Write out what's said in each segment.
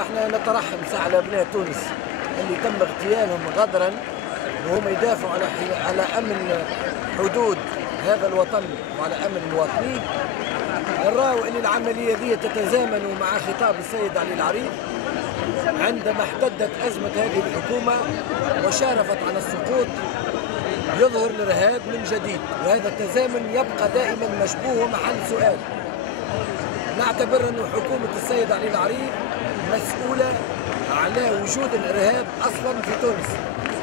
احنا نترحم على ابناء تونس اللي تم اغتيالهم غدرا وهم يدافعوا على امن حدود هذا الوطن وعلى امن المواطنين. نراو ان العمليه ذي تتزامن مع خطاب السيد علي العريض عندما احتدت ازمه هذه الحكومه وشارفت على السقوط، يظهر الارهاب من جديد، وهذا التزامن يبقى دائما مشبوه ومحل سؤال. نعتبر أن حكومة السيد علي العريض مسؤولة على وجود الإرهاب أصلا في تونس.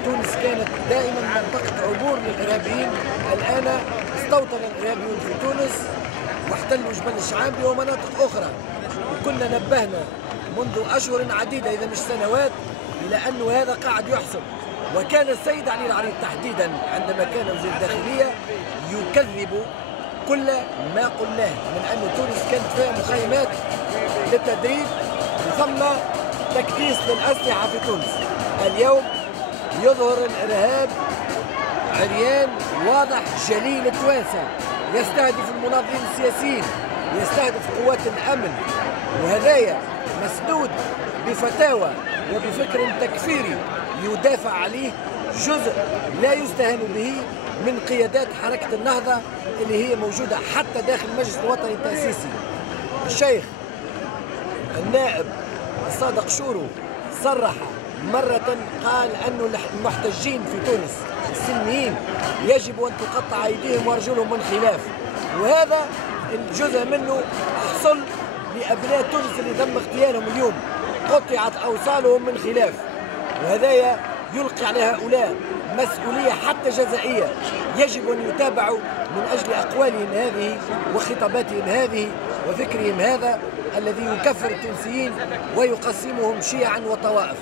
تونس كانت دائما منطقة عبور للإرهابيين، الآن استوطن الإرهابيون في تونس واحتلوا جبل الشعابي ومناطق أخرى، وكنا نبهنا منذ أشهر عديدة إذا مش سنوات إلى أن هذا قاعد يحصل. وكان السيد علي العريض تحديدا عندما كان وزير الداخلية يكذب كل ما قلناه من أن تونس كانت فيها مخيمات للتدريب ثم تكديس للأسلحة في تونس. اليوم يظهر الإرهاب عريان واضح جلي للتوانسة، يستهدف المناضلين السياسيين، يستهدف قوات الأمن، وهذايا مسدود بفتاوى وبفكر تكفيري يدافع عليه جزء لا يستهان به من قيادات حركة النهضة اللي هي موجودة حتى داخل المجلس الوطني التأسيسي. الشيخ النائب الصادق شورو صرح مرة، قال أن المحتجين في تونس السلميين يجب أن تقطع أيديهم وأرجلهم من خلاف، وهذا الجزء منه حصل لأبناء تونس اللي تم اغتيالهم اليوم، قطعت أوصالهم من خلاف، وهذايا يلقي على هؤلاء مسؤولية حتى جزائية، يجب أن يتابعوا من أجل أقوالهم هذه وخطاباتهم هذه وفكرهم هذا الذي يكفر التونسيين ويقسمهم شيعا وطوائف.